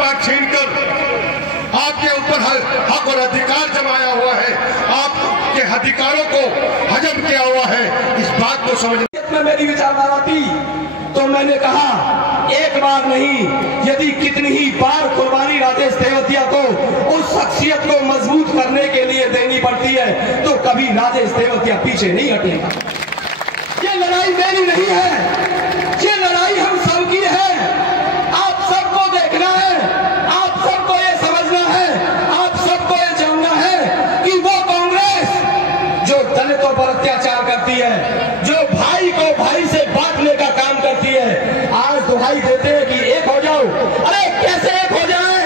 पाठ छीनकर आपके ऊपर हक और अधिकार जमाया हुआ है, आपके अधिकारों को हजम किया हुआ है। इस बात को समझने में मेरी विचारधारा थी तो मैंने कहा एक बार नहीं, यदि कितनी ही बार कुर्बानी राजेश तेवतिया को उस शख्सियत को मजबूत करने के लिए देनी पड़ती है तो कभी राजेश तेवतिया पीछे नहीं हटेगा। ये लड़ाई मेरी नहीं है, ये लड़ाई हम सबकी है। आप सबको देखना है, आप सबको ये समझना है, आप सबको ये जानना है कि वो कांग्रेस जो दलितों पर अत्याचार करती है, जो भाई को भाई से बांटने का काम करती है, आज दुहाई देते हैं कि एक हो जाओ। अरे कैसे एक हो जाए?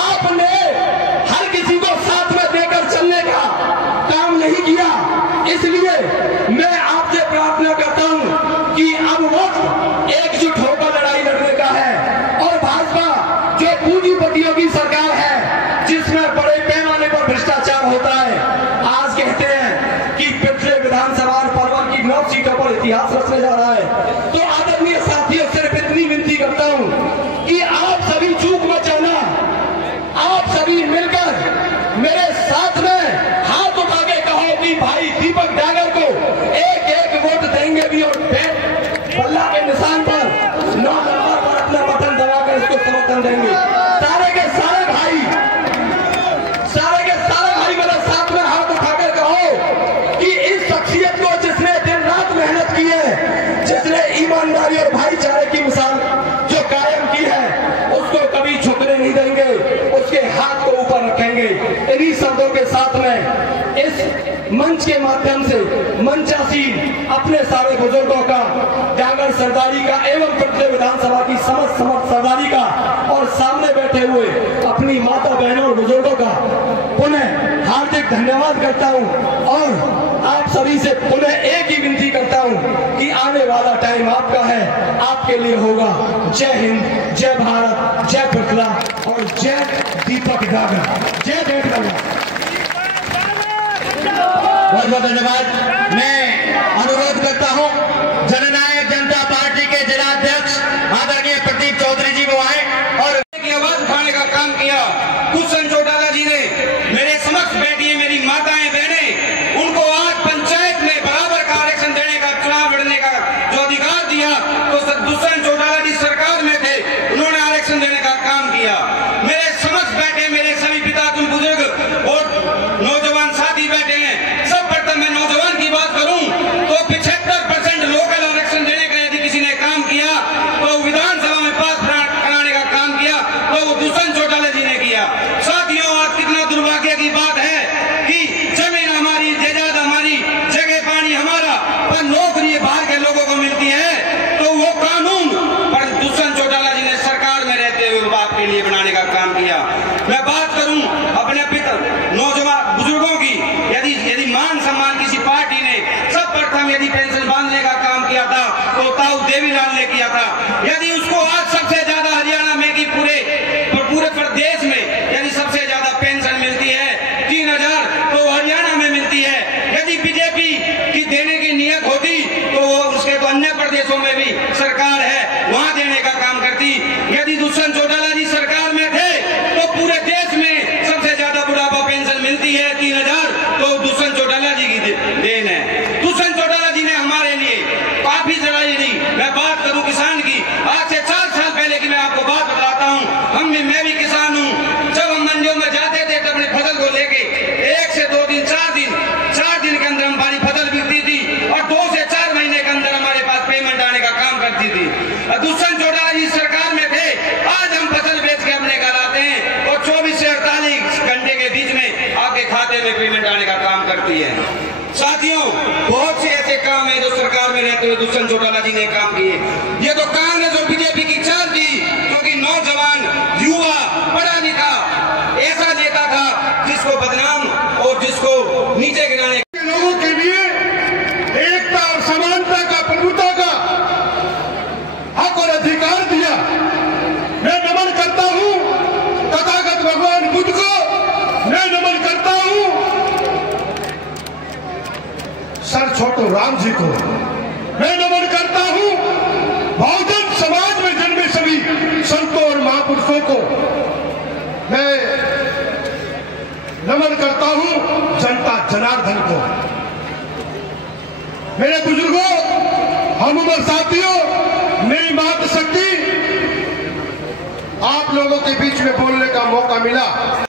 आपने हर किसी को साथ में देकर चलने का काम नहीं किया। इसलिए मैं आपसे प्रार्थना करता हूं कि अब वक्त एकजुट होकर लड़ाई लड़ने का है। और भाजपा जो पूंजीपतियों की सरकार है, जिसमें बड़े पैमाने पर भ्रष्टाचार होता है, आज कहते हैं कि पिछले विधानसभा पर्व की 9 सीटों पर इतिहास रचने जा रहा है। तो आदरणीय साथियों, सिर्फ इतनी विनती करता हूं कि आप सभी चूक मत जाना, आप सभी मिलकर मेरे साथ में हाथ उठा के कहो कि भाई दीपक डागर को एक वोट देंगे भी और बल्ला के निशान पर 9 नंबर पर अपना बटन दबाकर इसको समर्थन देंगे। सारे के सारे भाई मेरे साथ में हाथ उठाकर कहो कि इस शख्सियत को जिसने दिन रात मेहनत की है, जिसने ईमानदारी और भाईचारे की मिसाल जो कायम की है, उसको कभी झुकने नहीं देंगे, उसके हाथ को ऊपर रखेंगे। इन्हीं शब्दों के साथ में इस मंच के माध्यम से मंचासीन अपने सारे बुजुर्गों का, डागर सरदारी का एवं पिछले विधानसभा की समस्त सरदारी का और सामने बैठे हुए अपनी माता बहनों और बुजुर्गों का पुनः हार्दिक धन्यवाद करता हूं। और आप सभी से पुनः एक ही विनती करता हूं कि आने वाला टाइम आपका है, आपके लिए होगा। जय हिंद, जय भारत, जय बिरला और जय दीपक डागर। जय बिरला। बहुत बहुत धन्यवाद। मैं अनुरोध करता हूं जननायक जनता पार्टी के जिलाध्यक्ष आदरणीय प्रदीप चौधरी जी वो आए और की आवाज उठाने का काम किया। कुशन चौटाला जी ने मेरे समक्ष बैठी है मेरी माताएं बहनें, उनको आज पंचायत में बराबर का आरक्षण देने का, चुनाव लड़ने का जो अधिकार दिया, तो दुष्यंत चौटाला जी सरकार में थे, उन्होंने आरक्षण देने का काम किया। मेरे समक्ष बैठे मेरे सभी पिता तुम बुजुर्ग और नौजवान साथी बैठे हैं। सब प्रथम मैं नौजवान की बात करूं तो 75% लोकल आरक्षण देने का यदि किसी ने काम किया तो विधानसभा में पास कराने का काम किया तो वो दुष्यंत चौटाला जी ने किया। साथियों, आज कितना दुर्भाग्य की बात है कि जमीन हमारी, जायदाद हमारी, जगह पानी हमारा, पर नौकरी बाहर के लोगों को मिलती है। तो वो कानून पर दुष्यंत चौटाला जी ने सरकार में रहते हुए बाप के लिए बनाने का काम किया। मैं बात करूं अपने पिता नौजवान बुजुर्गों की, यदि मान सम्मान किसी पार्टी ने सब प्रथम यदि पेंशन बांधने का काम किया था तो ताऊ देवीलाल ने किया था। यदि उसको आज सबसे ज्यादा हरियाणा में की पूरे प्रदेश में यदि सबसे ज्यादा पेंशन मिलती है 3000, तो हरियाणा में मिलती है। यदि बीजेपी की देने की नियत होती तो उसके तो अन्य प्रदेशों में भी सरकार है, वहां देने का काम करती। यदि दुष्यंत चौटाला जी सरकार में थे तो पूरे देश में सबसे ज्यादा बुढ़ापा पेंशन मिलती है 3000, तो दुष्यंत चौटाला जी की देन है। दुष्यंत चौटाला जी ने हमारे लिए काफी लड़ाई ली। मैं बात करूं किसान की, आज से 4 साल पहले की मैं आपको बात बताता हूं। मैं भी किसान हूं। जब हम मंडियों में जाते थे तब अपनी फसल को लेके 1 से 2 दिन 4 दिन के अंदर हमारी फसल बिकती थी और 2 से 4 महीने के अंदर हमारे पास पेमेंट आने का काम करती थी। दुष्यंत चौटाला जी सरकार में थे, आज हम फसल बेच के अपने घर आते हैं और 24 से 48 घंटे के बीच में आपके खाते में पेमेंट आने का काम करती है। साथियों, बहुत से ऐसे काम है जो सरकार में रहते हुए दुष्यंत चौटाला जी ने काम किए। ये तो कांग्रेस और बीजेपी की चाल थी, क्योंकि नौजवान युवा पढ़ा लिखा ऐसा नेता था जिसको बदनाम और जिसको नीचे गिराने के लोगों के लिए एकता और समानता का, प्रभुता का हक और अधिकार दिया। मैं नमन करता हूं तथागत भगवान बुद्ध को, मैं नमन करता हूं सर छोटू राम जी को, मैं नमन करता हूं बहुजन समाज को मैं नमन करता हूं, जनता जनार्दन को। मेरे बुजुर्गों, हम उम्र साथियों, मेरी मातृशक्ति, आप लोगों के बीच में बोलने का मौका मिला।